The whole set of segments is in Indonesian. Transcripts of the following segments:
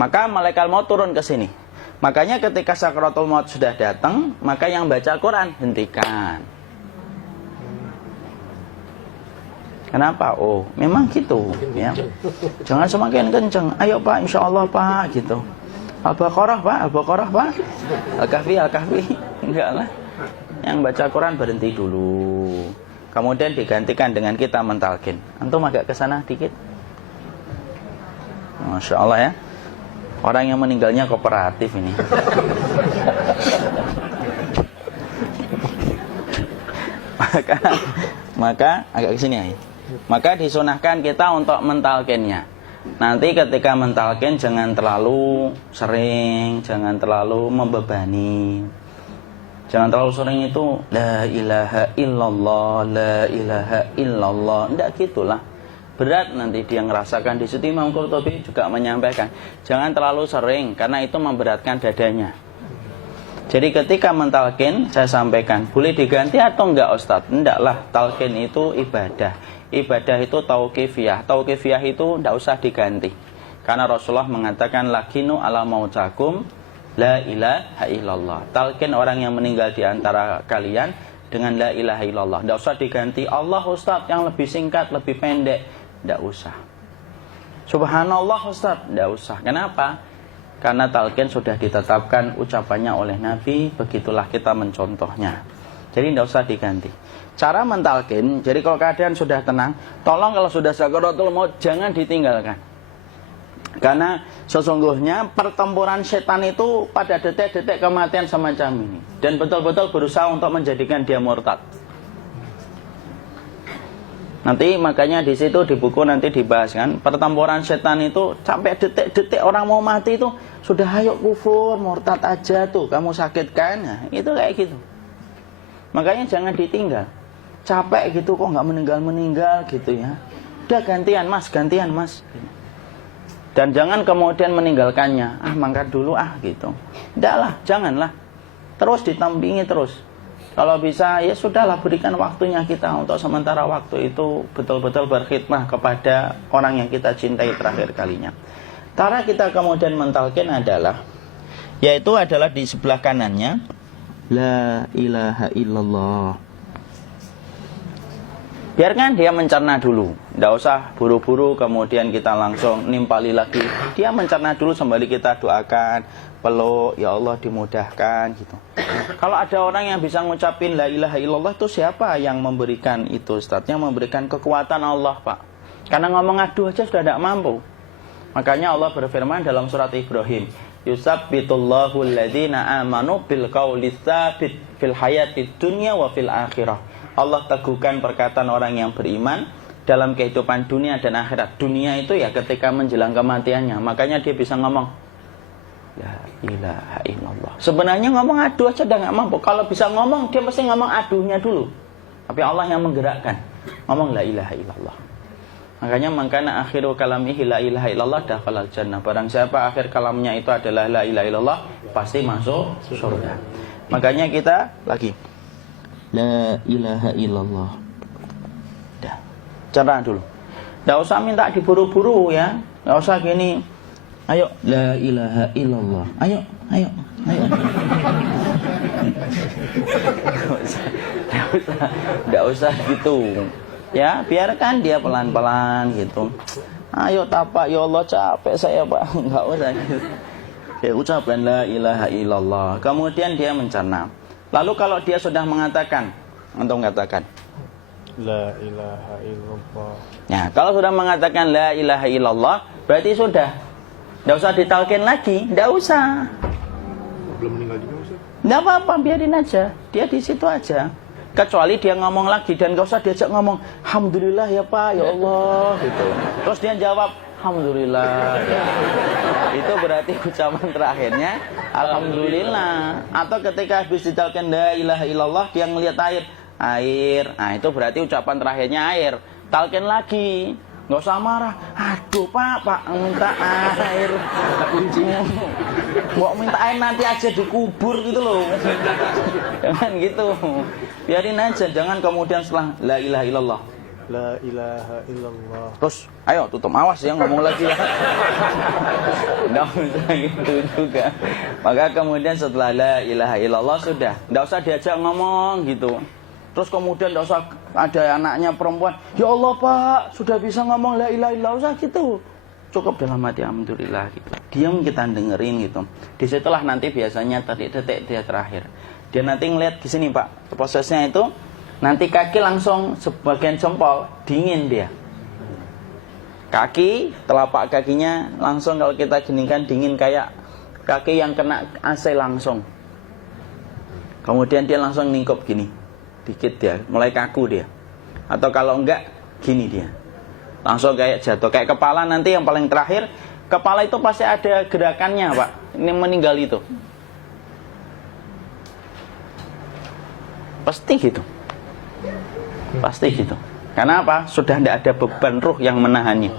maka malaikat maut turun ke sini. Makanya ketika sakaratul maut sudah datang, maka yang baca Quran hentikan. Kenapa? Oh, memang gitu ya. Jangan semakin kenceng. Ayo Pak, insya Allah Pak, gitu. Al-Baqarah Pak, Al-Baqarah Pak. Al-Kahfi, Al-Kahfi. Enggak lah. Yang baca Quran berhenti dulu. Kemudian digantikan dengan kita mentalkin. Antum agak ke sana dikit. Masya Allah ya. Orang yang meninggalnya kooperatif ini. maka agak kesini ya. Maka disunahkan kita untuk mentalkinnya. Nanti ketika mentalkin jangan terlalu sering, jangan terlalu membebani. Jangan terlalu sering itu la ilaha illallah, la ilaha illallah. Enggak gitulah. Berat nanti dia ngerasakan. Di situ Imam Qurtubi juga menyampaikan, jangan terlalu sering karena itu memberatkan dadanya. Jadi ketika mentalkin, saya sampaikan, boleh diganti atau enggak Ustadz? Enggaklah, talkin itu ibadah. Ibadah itu tauqifiyah. Tauqifiyah itu enggak usah diganti. Karena Rasulullah mengatakan, lakinu ala mautakum la ilaha illallah. Talkin orang yang meninggal di antara kalian dengan la ilaha illallah. Enggak usah diganti Allah Ustadz yang lebih singkat, lebih pendek. Tidak usah. Subhanallah Ustaz, tidak usah. Kenapa? Karena talqin sudah ditetapkan ucapannya oleh Nabi, begitulah kita mencontohnya. Jadi tidak usah diganti. Cara mentalqin, jadi kalau keadaan sudah tenang, tolong kalau sudah sakaratul maut jangan ditinggalkan. Karena sesungguhnya pertempuran setan itu pada detik-detik kematian semacam ini. Dan betul-betul berusaha untuk menjadikan dia murtad. Nanti makanya di situ di buku nanti dibahas kan, pertempuran setan itu sampai detik-detik orang mau mati itu sudah ayo kufur, murtad aja tuh, kamu sakit kan? Nah, itu kayak gitu. Makanya jangan ditinggal. Capek gitu kok nggak meninggal gitu ya. Udah gantian mas. Dan jangan kemudian meninggalkannya. Mangkat dulu gitu. Enggak lah, janganlah. Terus ditampingi terus. Kalau bisa ya sudahlah, berikan waktunya kita untuk sementara waktu itu betul-betul berkhidmah kepada orang yang kita cintai terakhir kalinya. Cara kita kemudian mentalkin adalah, yaitu adalah di sebelah kanannya la ilaha illallah. Biarkan dia mencerna dulu, tidak usah buru-buru kemudian kita langsung nimpali lagi. Dia mencerna dulu sembari kita doakan, peluk, ya Allah dimudahkan gitu. Kalau ada orang yang bisa ngucapin la ilaha illallah, itu siapa yang memberikan itu Ustaz? Yang memberikan kekuatan Allah Pak. Karena ngomong aduh aja sudah tidak mampu. Makanya Allah berfirman dalam surat Ibrahim, yusabbitullahu alladhina amanu bil qawli tsabit fil hayatid dunya wa fil akhirah. Allah teguhkan perkataan orang yang beriman dalam kehidupan dunia dan akhirat. Dunia itu ya ketika menjelang kematiannya. Makanya dia bisa ngomong la ilaha illallah. Sebenarnya ngomong aduh aja udah gak mampu. Kalau bisa ngomong, dia pasti ngomong aduhnya dulu. Tapi Allah yang menggerakkan. Ngomong la ilaha illallah. Makanya mangkana akhiru kalamihi la ilaha illallah dakhalal jannah. Barang siapa akhir kalamnya itu adalah la ilaha illallah, pasti masuk surga. Makanya kita lagi la ilaha illallah. Dah. Cerna dulu. Enggak usah minta diburu-buru ya. Enggak usah gini. Ayo la ilaha illallah. Ayo. Enggak usah gitu. Ya, biarkan dia pelan-pelan gitu. Ayo tapak, ya Allah capek saya Pak. Enggak usah gitu. Ya ucapkan la ilaha illallah. Kemudian dia mencerna. Lalu kalau dia sudah mengatakan, untuk mengatakan la ilaha illallah. Ya, kalau sudah mengatakan la ilaha illallah, berarti sudah. Enggak usah ditalkin lagi, enggak usah. Belum meninggal juga Ustaz? Enggak apa-apa, biarin aja. Dia di situ aja. Kecuali dia ngomong lagi dan enggak usah diajak ngomong, alhamdulillah ya Pak, ya Allah gitu. Terus dia jawab, alhamdulillah. Ya. Itu berarti ucapan terakhirnya alhamdulillah. Atau ketika habis ditalkin la ilaha illallah, dia ngelihat air. Nah, itu berarti ucapan terakhirnya air. Talkin lagi. Nggak usah marah. Aduh Pak minta air. Mau minta air nanti aja dikubur gitu loh. Jangan gitu. Biarin aja. Jangan kemudian setelah la ilaha illallah La ilaha illallah. Terus, ayo tutup, awas ya ngomong lagi ya. Nggak usah gitu juga. Maka kemudian setelah la ilaha illallah sudah, nggak usah diajak ngomong gitu. Terus kemudian nggak usah ada anaknya perempuan, ya Allah Pak, sudah bisa ngomong la ilaha illallah, usah gitu. Cukup dalam hati alhamdulillah gitu. Diam kita dengerin gitu. Disitulah nanti biasanya detik-detik dia terakhir. Dia nanti ngeliat di sini Pak, prosesnya itu nanti kaki langsung sebagian jempol dingin dia. Kaki, telapak kakinya langsung kalau kita geningkan dingin kayak kaki yang kena AC langsung. Kemudian dia langsung ningkup gini, dikit dia, mulai kaku dia. Atau kalau enggak, gini dia. Langsung kayak jatuh, kayak kepala nanti yang paling terakhir. Kepala itu pasti ada gerakannya Pak, ini meninggal itu. Pasti gitu. Pasti gitu. Karena apa? Sudah tidak ada beban ruh yang menahannya.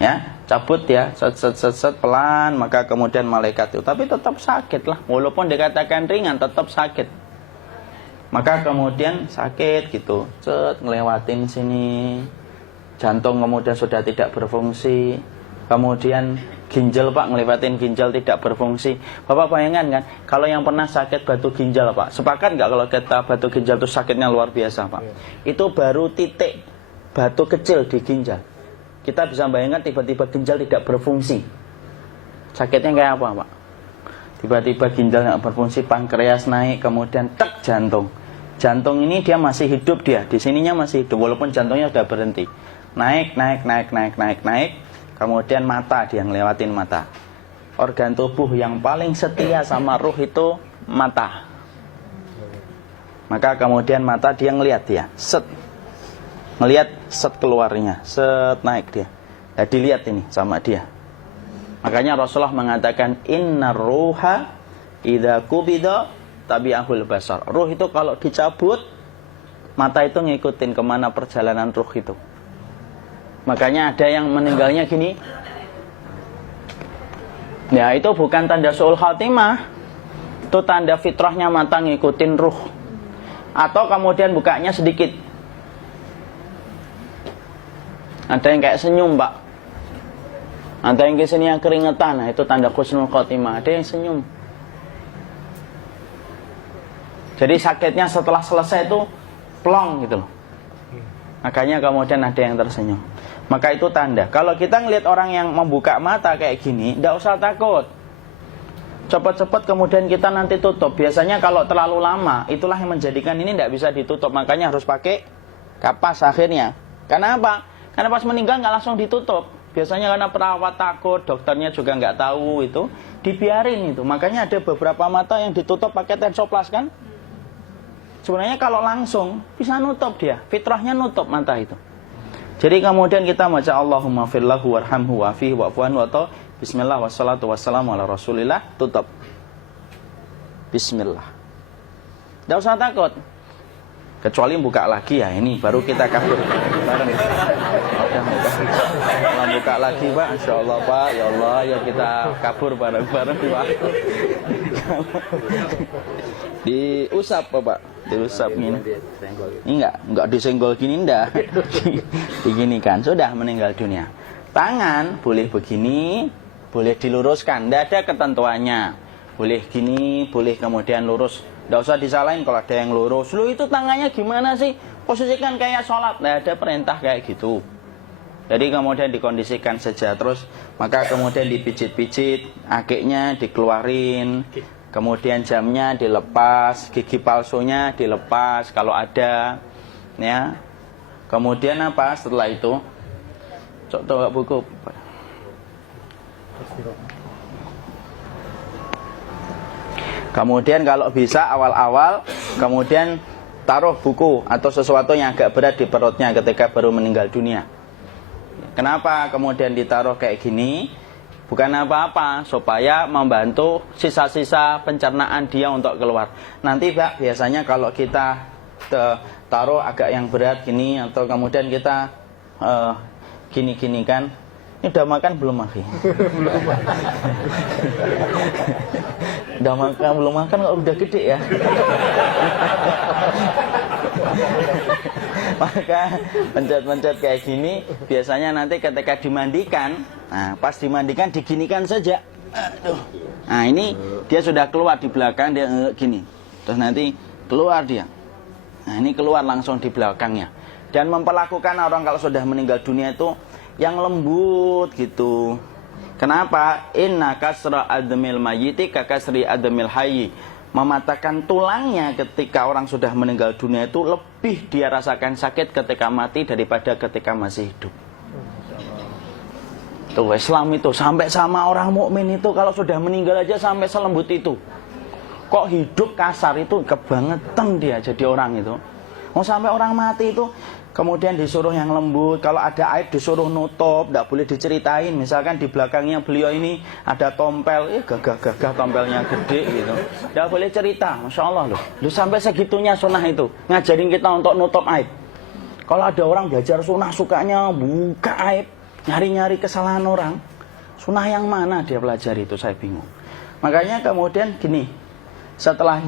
Ya, cabut ya, set pelan, maka kemudian malaikat itu. Tapi tetap sakit lah, walaupun dikatakan ringan, tetap sakit. Maka kemudian sakit gitu, ngelewatin sini, jantung kemudian sudah tidak berfungsi, kemudian ginjal Pak, ngelewatin ginjal tidak berfungsi. Bapak bayangkan kan, kalau yang pernah sakit batu ginjal Pak, sepakat nggak kalau kita batu ginjal itu sakitnya luar biasa Pak? Itu baru titik batu kecil di ginjal. Kita bisa bayangkan tiba-tiba ginjal tidak berfungsi, sakitnya kayak apa Pak? Tiba-tiba ginjal nggak berfungsi, pankreas naik, kemudian tek jantung. Jantung ini dia masih hidup dia, di sininya masih hidup walaupun jantungnya sudah berhenti. Naik, kemudian mata dia ngelewatin mata. Organ tubuh yang paling setia sama ruh itu mata. Maka kemudian mata dia ngelihat dia, ngelihat keluarnya, naik dia. Ya, dilihat ini sama dia. Makanya Rasulullah mengatakan innar ruha idza qubida tabi'ahul basar. Ruh itu kalau dicabut, mata itu ngikutin kemana perjalanan ruh itu. Makanya ada yang meninggalnya gini. Ya itu bukan tanda su'ul khatimah, itu tanda fitrahnya mata ngikutin ruh. Atau kemudian bukanya sedikit. Ada yang kayak senyum Pak, ada yang kesini yang keringetan, nah itu tanda husnul khatimah. Ada yang senyum. Jadi sakitnya setelah selesai itu plong gitu loh. Makanya kemudian ada yang tersenyum. Maka itu tanda. Kalau kita ngelihat orang yang membuka mata kayak gini, tidak usah takut. Cepat-cepat kemudian kita nanti tutup. Biasanya kalau terlalu lama, itulah yang menjadikan ini tidak bisa ditutup. Makanya harus pakai kapas akhirnya. Karena apa? Karena pas meninggal nggak langsung ditutup. Biasanya karena perawat takut, dokternya juga nggak tahu itu, dibiarin itu. Makanya ada beberapa mata yang ditutup pakai tensoplas kan? Sebenarnya kalau langsung bisa nutup dia, fitrahnya nutup mata itu. Jadi kemudian kita baca Allahumma firlahu warhamhu wa'afihi wa'fu anhu atau bismillah wassalatu wassalamu ala rasulillah, tutup. Bismillah. Tidak usah takut. Kecuali buka lagi ya, ini baru kita kabur bareng. Kalau buka lagi Pak, Insya Allah Pak, ya Allah ya kita kabur bareng-bareng Pak. Diusap Pak, diusap gini. Enggak disenggol gini enggak. Begini kan, sudah meninggal dunia. Tangan boleh begini, boleh diluruskan, tidak ada ketentuannya. Boleh gini, boleh kemudian lurus. Tidak usah disalahin kalau ada yang lurus. Lu itu tangannya gimana sih? Posisikan kayak sholat. Tidak ada perintah kayak gitu. Jadi kemudian dikondisikan saja. Terus maka kemudian dipijit-pijit, akiknya dikeluarin, kemudian jamnya dilepas, gigi palsunya dilepas kalau ada, ya. Kemudian apa setelah itu? Coba buku. Kemudian kalau bisa awal-awal, kemudian taruh buku atau sesuatu yang agak berat di perutnya ketika baru meninggal dunia. Kenapa kemudian ditaruh kayak gini? Bukan apa-apa, supaya membantu sisa-sisa pencernaan dia untuk keluar. Nanti Pak, biasanya kalau kita taruh agak yang berat gini, atau kemudian kita gini-gini kan, ini udah makan belum Akhi? Udah makan belum makan kok udah gede ya? Maka pencet-pencet kayak gini biasanya nanti ketika dimandikan, nah pas dimandikan diginikan saja. Aduh. Nah ini dia sudah keluar di belakang, dia gini. Terus nanti keluar dia. Nah ini keluar langsung di belakangnya. Dan memperlakukan orang kalau sudah meninggal dunia itu yang lembut gitu. Kenapa? Inna kasra admil mayyiti kakasri admil hayyi. Mematahkan tulangnya ketika orang sudah meninggal dunia itu lebih dia rasakan sakit ketika mati daripada ketika masih hidup. Tuh Islam itu sampai sama orang mukmin itu kalau sudah meninggal aja sampai selembut itu. Kok hidup kasar itu kebangetan dia jadi orang itu. Mau sampai orang mati itu kemudian disuruh yang lembut, kalau ada aib disuruh nutup, tidak boleh diceritain. Misalkan di belakangnya beliau ini ada tompel, gagah-gagah tompelnya gede gitu, tidak boleh cerita. Masya Allah loh, sampai segitunya sunnah itu ngajarin kita untuk nutup aib. Kalau ada orang belajar sunnah sukanya buka aib, nyari-nyari kesalahan orang, sunnah yang mana dia pelajari itu saya bingung. Makanya kemudian gini, setelah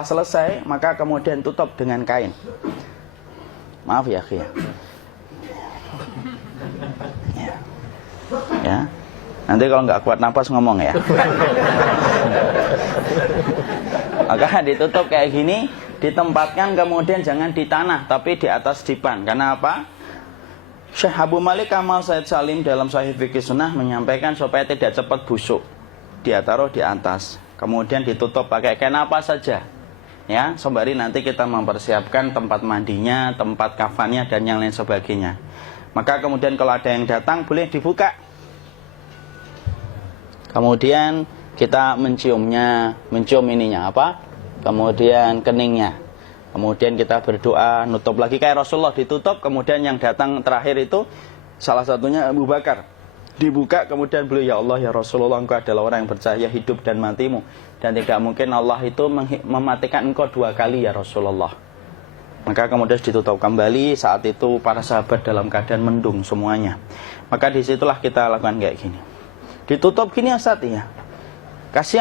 selesai maka kemudian tutup dengan kain. Maaf ya akhi ya. Nanti kalau nggak kuat napas ngomong ya. Maka ditutup kayak gini, ditempatkan kemudian jangan di tanah tapi di atas dipan. Karena apa? Syekh Abu Malik Kamal Said Salim dalam Sahih Fikih Sunnah menyampaikan supaya tidak cepat busuk. Dia taruh di atas. Kemudian ditutup pakai kain apa saja. Ya, sembari nanti kita mempersiapkan tempat mandinya, tempat kafannya dan yang lain sebagainya. Maka kemudian kalau ada yang datang boleh dibuka. Kemudian kita mencium ininya apa? Kemudian keningnya. Kemudian kita berdoa, nutup lagi kayak Rasulullah ditutup, kemudian yang datang terakhir itu salah satunya Abu Bakar. Dibuka kemudian beliau, ya Allah ya Rasulullah, engkau adalah orang yang percaya hidup dan matimu, dan tidak mungkin Allah itu mematikan engkau 2 kali ya Rasulullah. Maka kemudian ditutup kembali. Saat itu para sahabat dalam keadaan mendung semuanya. Maka disitulah kita lakukan kayak gini, ditutup gini Ustaz ya. Kasihan